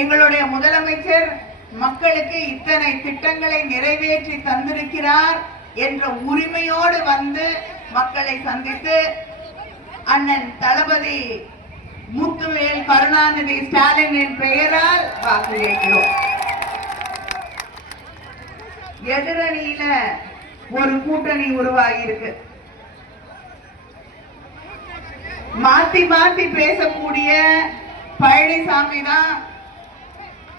எங்களுடைய முதலமைச்சர் மக்களுக்கு இத்தனை திட்டங்களை நிறைவேற்றி தந்திருக்கிறார் என்ற உரிமையோடு வந்து மக்களை சந்தித்து அண்ணன் தளபதி முத்துவேல் கருணாநிதி ஸ்டாலினின் பெயரால் வாக்கு கேட்கிறோம். எதிரணியில ஒரு கூட்டணி உருவாகி இருக்கு. மாத்தி மாத்தி பேசக்கூடிய பழனிசாமி தான்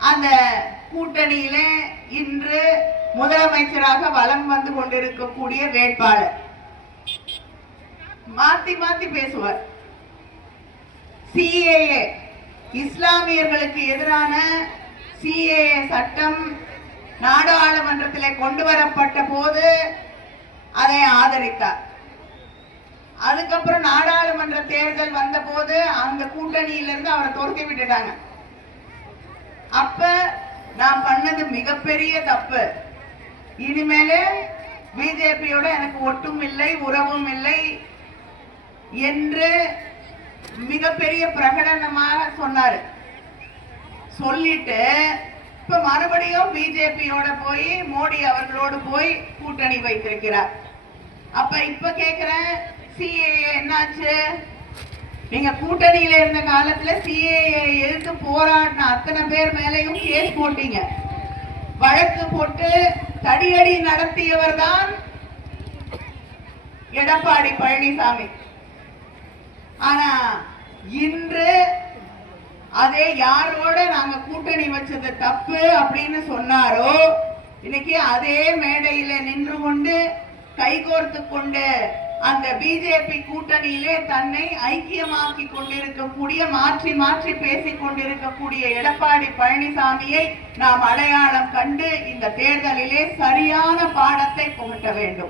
அந்த கூட்டணியில இன்று முதலமைச்சராக வலம் வந்து கொண்டிருக்கக்கூடிய வேட்பாளர். மாத்தி மாத்தி பேசுவார். சிஏஏ, இஸ்லாமியர்களுக்கு எதிரான சிஏஏ சட்டம் நாடாளுமன்றத்தில் கொண்டு வரப்பட்ட போது அதை ஆதரித்தார். அதுக்கப்புறம் நாடாளுமன்ற தேர்தல் வந்த போது அந்த கூட்டணியிலிருந்து அவரை துரத்தி விட்டுட்டாங்க. அப்ப நான் பண்ணது மிகப்பெரிய தப்பு. இனிமேலே பிஜேபியோட எனக்கு ஒட்டும் இல்லை, உறவும் இல்லை என்று மிகப்பெரிய பிரகடனமாக சொன்னாரு. சொல்லிட்டு இப்ப மறுபடியும் பிஜேபியோட போய் மோடி அவர்களோடு போய் கூட்டணி வைத்திருக்கிறார். அப்ப இப்ப கேக்குறேன், சிஏஏ என்னாச்சு? நீங்க கூட்டணியில இருந்த காலத்துல சிஏஏ எதிர்த்து போராடின அத்தனை பேர் மேலையும் கேஸ் போட்டீங்க. வழக்கு போட்டு தடியடி நடத்தியவர் தான் எடப்பாடி பழனிசாமி. ஆனா இன்று அதே யாரோட நாங்க கூட்டணி வச்சது தப்பு அப்படின்னு சொன்னாரோ, இன்னைக்கு அதே மேடையில நின்று கொண்டு கைகோர்த்து கொண்டு அந்த பிஜேபி கூட்டணியிலே தன்னை ஐக்கியமாக்கி கொண்டிருக்கக்கூடிய, மாற்றி மாற்றி பேசிக் கொண்டிருக்கக்கூடிய எடப்பாடி பழனிசாமியை நாம் அடையாளம் கண்டு இந்த தேர்தலிலே சரியான பாடத்தை புகட்ட வேண்டும்.